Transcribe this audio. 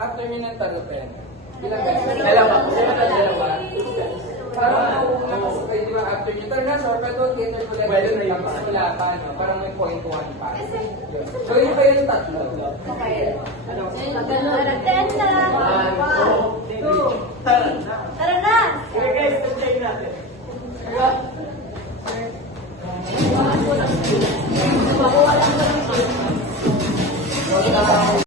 after nyo ng tatlo, ilang guys? Dalawa. Dalawa. Parang nakasakay, di ba, after nyo, tara na, shortcut doon, cater to level, tapos wala pa, no? Parang may point 1 pa. So, yun pa yung tatlo. Okay. Ano? Ganun. 10 lang.